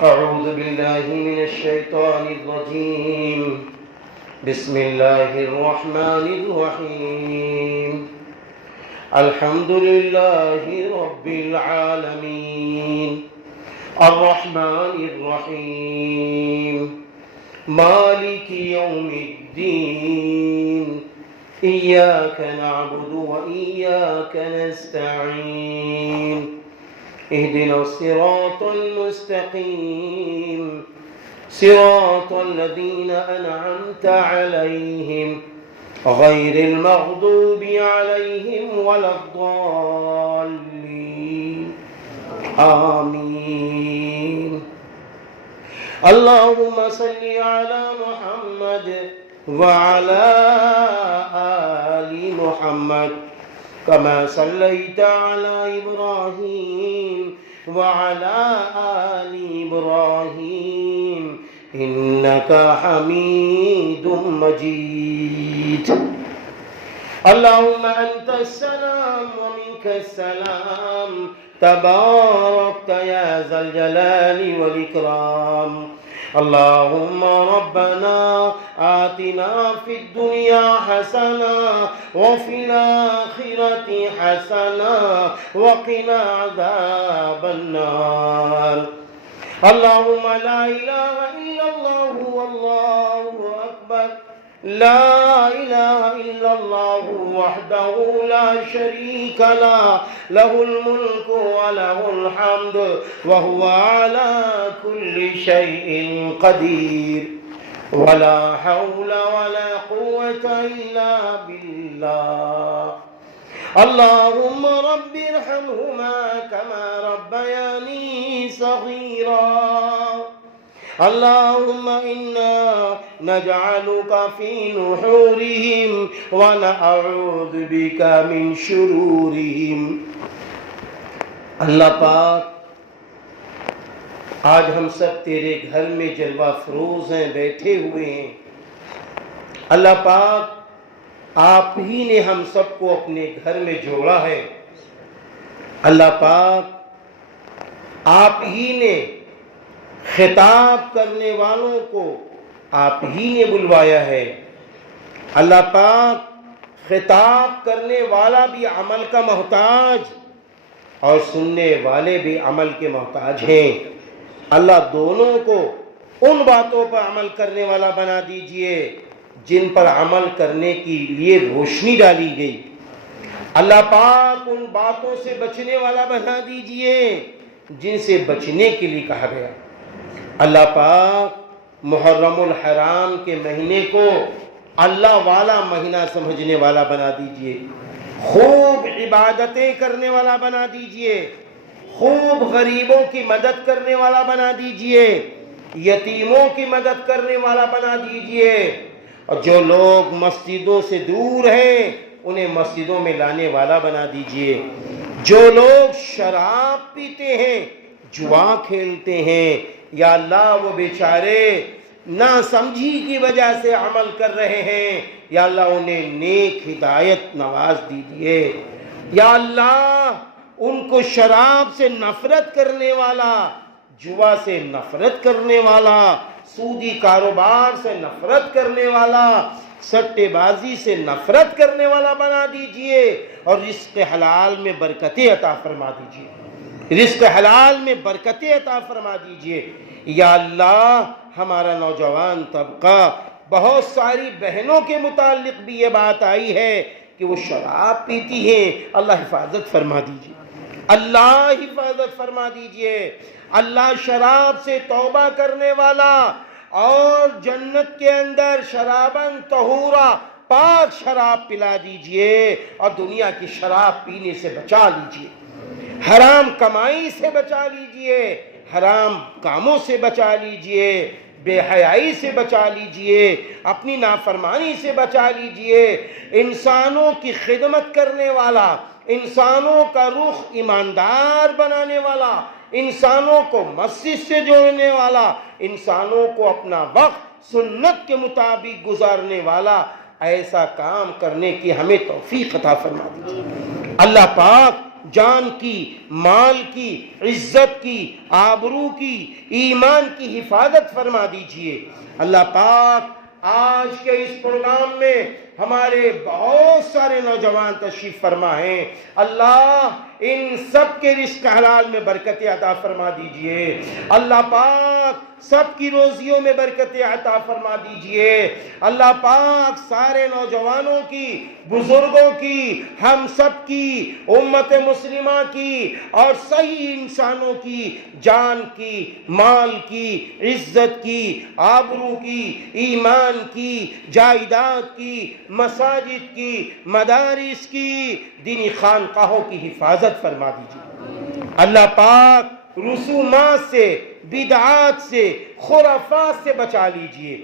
أعوذ بالله من الشيطان الرجيم. بسم الله الرحمن الرحيم. الحمد لله رب العالمين الرحمن الرحيم مالك يوم الدين إياك نعبد وإياك نستعين اهدنا الصراط المستقيم صراط الذين أنعمت عليهم غير المغضوب عليهم ولا الضالين آمين. اللهم صل على محمد وعلى آل محمد كما صليت على إبراهيم وعلى آل إبراهيم إنك حميد مجيد. اللهم أنت السلام ومنك السلام تباركت يا ذا الجلال والإكرام. اللهم ربنا آتنا في الدنيا حسنة وفي الآخرة حسنة وقنا عذاب النار. اللهم لا إله إلا الله والله أكبر. لا إله إلا الله وحده لا شريك له له الملك وله الحمد وهو على كل شيء قدير. ولا حول ولا قوة إلا بالله. اللهم رب ارحمهما كما ربياني صغيرا. اللهم إنا نجعلك في نحورهم ونعوذ بك من شرورهم. اللہ پاک آج ہم سب تیرے گھر میں جلوہ فروز ہیں، بیٹھے ہوئے ہیں. اللہ پاک آپ ہی نے ہم سب کو اپنے گھر میں جوڑا ہے. اللہ پاک آپ ہی نے خطاب کرنے والوں کو آپ ہی نے بلوایا ہے. اللہ پاک خطاب کرنے والا بھی عمل کا محتاج اور سننے والے بھی عمل کے محتاج ہیں. اللہ دونوں کو ان باتوں پر عمل کرنے والا بنا دیجئے جن پر عمل کرنے کے لیے روشنی ڈالی گئی. اللہ پاک ان باتوں سے بچنے والا بنا دیجئے جن سے بچنے کے لیے کہا گیا. اللہ پاک محرم الحرام کے مہینے کو اللہ والا مہینہ سمجھنے والا بنا دیجئے. خوب عبادتیں کرنے والا بنا دیجئے. خوب غریبوں کی مدد کرنے والا بنا دیجئے. یتیموں کی مدد کرنے والا بنا دیجئے. اور جو لوگ مسجدوں سے دور ہیں انہیں مسجدوں میں لانے والا بنا دیجئے. جو لوگ شراب پیتے ہیں، جوا کھیلتے ہیں، یا اللہ وہ بیچارے ناسمجھی کی وجہ سے عمل کر رہے ہیں، یا اللہ انہیں نیک ہدایت نواز دیجئے. یا اللہ ان کو شراب سے نفرت کرنے والا، جوا سے نفرت کرنے والا، سودی کاروبار سے نفرت کرنے والا، سٹے بازی سے نفرت کرنے والا بنا دیجئے اور رزق حلال میں برکتیں عطا فرما دیجئے. رزق حلال میں برکتیں عطا فرما دیجئے. یا اللہ ہمارا نوجوان طبقہ، بہت ساری بہنوں کے متعلق بھی یہ بات آئی ہے کہ وہ شراب پیتی ہیں. اللہ حفاظت فرما دیجئے. اللہ حفاظت فرما دیجئے. اللہ شراب سے توبہ کرنے والا اور جنت کے اندر شراباً طہورا پاک شراب پلا دیجئے اور دنیا کی شراب پینے سے بچا لیجئے. حرام کمائی سے بچا لیجئے. حرام کاموں سے بچا لیجئے. بے حیائی سے بچا لیجئے. اپنی نافرمانی سے بچا لیجئے. انسانوں کی خدمت کرنے والا، انسانوں کا رخ ایماندار بنانے والا، انسانوں کو مسجد سے جوڑنے والا، انسانوں کو اپنا وقت سنت کے مطابق گزارنے والا ایسا کام کرنے کی ہمیں توفیق عطا فرما دیجیے. اللہ پاک جان کی، مال کی، عزت کی، آبرو کی، ایمان کی حفاظت فرما دیجئے۔ اللہ پاک آج کے اس پروگرام میں ہمارے بہت سارے نوجوان تشریف فرما ہیں، اللہ ان سب کے رزق حلال میں برکت عطا فرما دیجئے، اللہ پاک سب کی روزیوں میں برکت عطا فرما دیجئے، اللہ پاک سارے نوجوانوں کی، بزرگوں کی، ہم سب کی، امت مسلمہ کی اور صحیح انسانوں کی جان کی، مال کی، عزت کی، آبرو کی، ایمان کی، جائیداد کی، مساجد کی، مدارس کی، دینی خانقاہوں کی حفاظت فرما دیجیے۔ اللہ پاک رسومات سے، بدعات سے، خرافات سے بچا لیجئے۔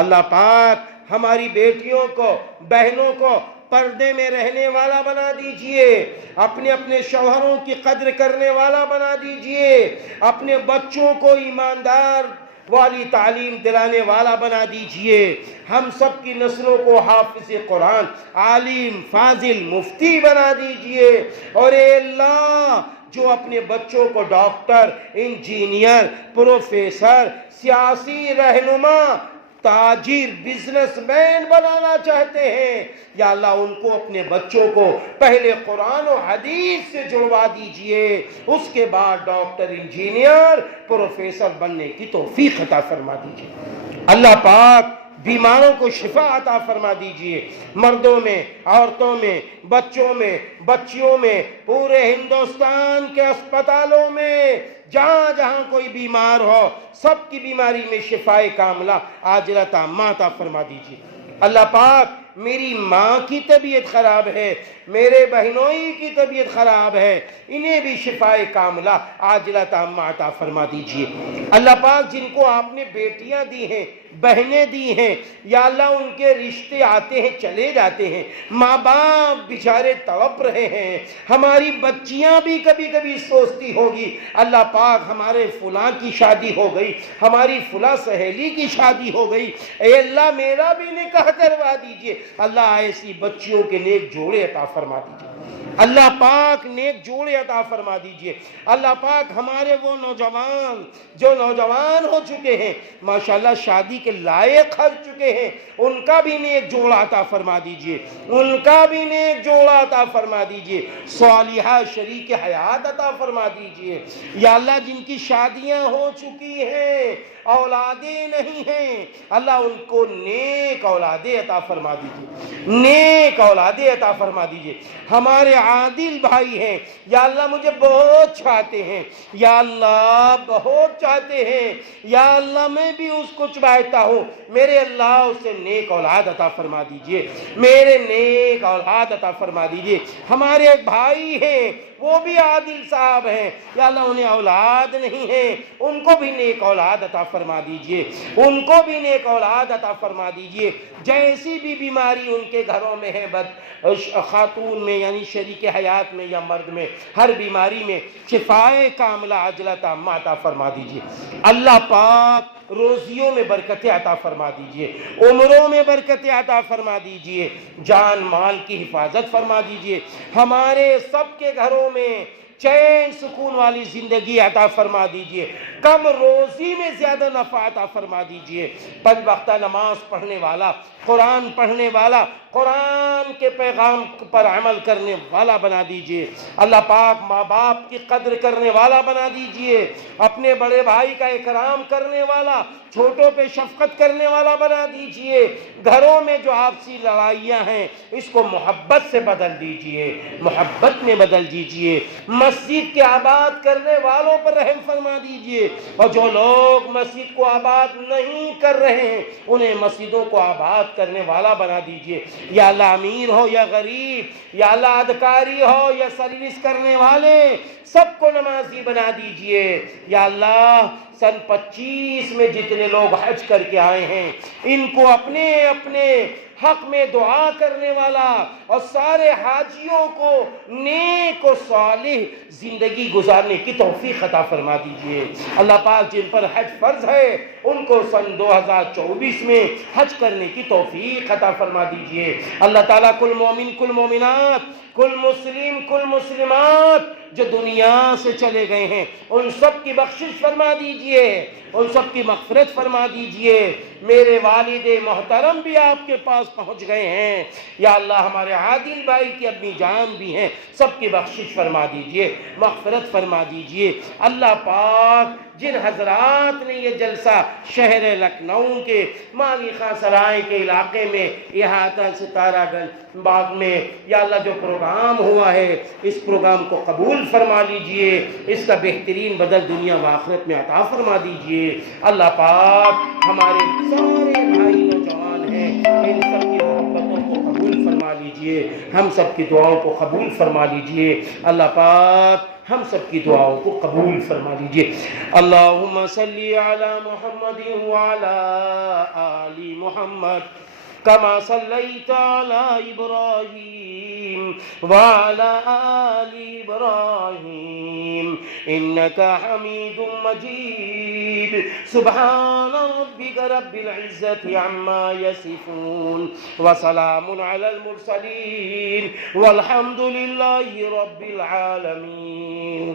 اللہ پاک ہماری بیٹیوں کو، بہنوں کو پردے میں رہنے والا بنا دیجئے، اپنے اپنے شوہروں کی قدر کرنے والا بنا دیجئے، اپنے بچوں کو ایماندار والی تعلیم دلانے والا بنا دیجئے، ہم سب کی نسلوں کو حافظ قرآن، عالم، فاضل، مفتی بنا دیجئے، اور اے اللہ جو اپنے بچوں کو ڈاکٹر، انجینئر، پروفیسر، سیاسی رہنما، تاجر، بزنس مین بنانا چاہتے ہیں، یا اللہ ان کو اپنے بچوں کو پہلے قرآن و حدیث سے جڑوا دیجئے، اس کے بعد ڈاکٹر، انجینئر، پروفیسر بننے کی توفیق عطا فرما دیجئے۔ اللہ پاک بیماروں کو شفا عطا فرما دیجئے، مردوں میں، عورتوں میں، بچوں میں، بچیوں میں، پورے ہندوستان کے اسپتالوں میں جہاں جہاں کوئی بیمار ہو سب کی بیماری میں شفائے کاملہ عاجلہ تامہ عطا فرما دیجئے۔ اللہ پاک میری ماں کی طبیعت خراب ہے، میرے بہنوئی کی طبیعت خراب ہے، انہیں بھی شفائے کاملہ عاجلہ تامہ عطا فرما دیجئے۔ اللہ پاک جن کو آپ نے بیٹیاں دی ہیں، بہنیں دی ہیں، یا اللہ ان کے رشتے آتے ہیں چلے جاتے ہیں، ماں باپ بیچارے تڑپ رہے ہیں، ہماری بچیاں بھی کبھی کبھی سوچتی ہوگی اللہ پاک ہمارے فلاں کی شادی ہو گئی، ہماری فلاں سہیلی کی شادی ہو گئی، اے اللہ میرا بھی نکاح کروا دیجئے۔ اللہ ایسی بچیوں کے نیک جوڑے عطا فرما دیجئے، اللہ پاک نیک جوڑے عطا فرما دیجئے۔ اللہ پاک ہمارے وہ نوجوان جو نوجوان ہو چکے ہیں، ماشاءاللہ شادی کے لائق ہو چکے ہیں، ان کا بھی نیک جوڑا عطا فرما دیجئے، ان کا بھی نیک جوڑا عطا فرما دیجئے، صالحہ شریک حیات عطا فرما دیجئے۔ یا اللہ جن کی شادیاں ہو چکی ہیں، اولادیں نہیں ہیں، اللہ ان کو نیک اولادیں عطا فرما دیجئے، نیک اولادیں عطا فرما دیجئے۔ ہمارے عادل بھائی ہیں، یا اللہ مجھے بہت چاہتے ہیں، یا اللہ بہت چاہتے ہیں، یا اللہ میں بھی اس کو چاہتا ہوں، میرے اللہ اسے نیک اولاد عطا فرما دیجئے، میرے نیک اولاد عطا فرما دیجئے۔ ہمارے ایک بھائی ہیں وہ بھی عادل صاحب ہیں، یا اللہ انہیں اولاد نہیں ہے، ان کو بھی نیک اولاد عطا فرما دیجئے، ان کو بھی نیک اولاد عطا فرما دیجئے۔ جیسی بھی بیماری ان کے گھروں میں ہے، خاتون میں یعنی شریک حیات میں یا مرد میں، ہر بیماری میں شفائے کاملہ عاجلہ تامہ عطا فرما دیجئے۔ اللہ پاک روزیوں میں برکت عطا فرما دیجئے، عمروں میں برکت عطا فرما دیجئے، جان مال کی حفاظت فرما دیجئے، ہمارے سب کے گھروں میں چین سکون والی زندگی عطا فرما دیجئے، کم روزی میں زیادہ نفع عطا فرما دیجئے، 5 وقتہ نماز پڑھنے والا، قرآن پڑھنے والا، قرآن کے پیغام پر عمل کرنے والا بنا دیجئے۔ اللہ پاک ماں باپ کی قدر کرنے والا بنا دیجئے، اپنے بڑے بھائی کا اکرام کرنے والا، چھوٹوں پہ شفقت کرنے والا بنا دیجئے۔ گھروں میں جو آپسی لڑائیاں ہیں اس کو محبت سے بدل دیجئے، محبت میں بدل دیجئے۔ مسجد کے آباد کرنے والوں پر رحم فرما دیجئے، اور جو لوگ مسجد کو آباد نہیں کر رہے ہیں انہیں مسجدوں کو آباد کرنے والا بنا دیجئے۔ یا اللہ امیر ہو یا غریب، یا اللہ ادکاری ہو یا سروس کرنے والے، سب کو نمازی بنا دیجئے۔ یا اللہ سن 25 میں جتنے لوگ حج کر کے آئے ہیں ان کو اپنے اپنے حق میں دعا کرنے والا اور سارے حاجیوں کو نیک و صالح زندگی گزارنے کی توفیق عطا فرما دیجئے۔ اللہ پاک جن پر حج فرض ہے ان کو سن 2024 میں حج کرنے کی توفیق عطا فرما دیجئے۔ اللہ تعالیٰ کل مومن کل مومنات کل مسلم کل مسلمات جو دنیا سے چلے گئے ہیں ان سب کی بخشش فرما دیجئے، ان سب کی مغفرت فرما دیجئے۔ میرے والد محترم بھی آپ کے پاس پہنچ گئے ہیں، یا اللہ ہمارے عادل بھائی کی اپنی جان بھی ہیں، سب کی بخشش فرما دیجئے، مغفرت فرما دیجئے۔ اللہ پاک جن حضرات نے یہ جلسہ شہر لکھنؤ کے مانی خان سرائے کے علاقے میں احاطہ ستارہ گنج باغ میں یا اللہ جو پروگرام ہوا ہے اس پروگرام کو قبول فرما لیجئے، اس کا بہترین بدل دنیا و آخرت میں عطا فرما دیجئے۔ اللہ پاک ہمارے سارے بھائی نوجوان ہیں ان سب کی محبتوں کو قبول فرما لیجئے، ہم سب کی دعاؤں کو قبول فرما لیجئے۔ اللہ پاک ہم سب کی دعاؤں کو قبول فرما لیجئے۔ اللہم صلی علی محمد وعلی آل محمد کما صلیت علی ابراہیم وعلی آل ابراہیم انکا حمید مجید۔ سبحان ربک رب العزت عما یصفون وسلام علی المرسلین والحمد للہ رب العالمین۔